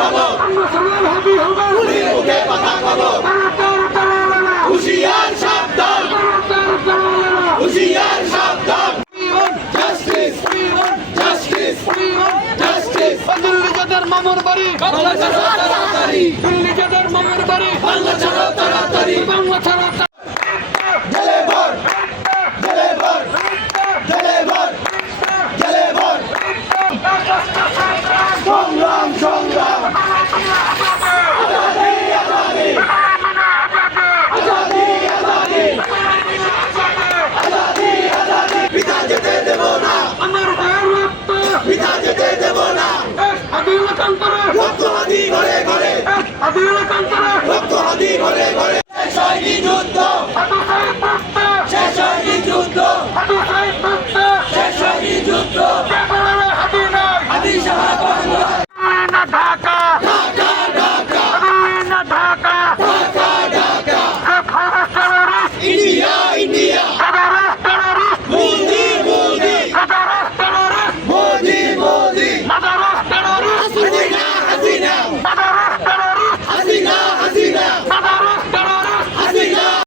হব আমরা সবাই হাবি হব পুলির মুখে কথা কব হুশিয়ার সাবধান হুশিয়ার সাবধান জাস্টিস জাস্টিস জাস্টিস দিল্লি যাদের মামার বাড়ি বাংলা ছাড়ো তাড়াতাড়ি দিল্লি যাদের মামার বাড়ি বাংলা ছাড়ো তাড়াতাড়ি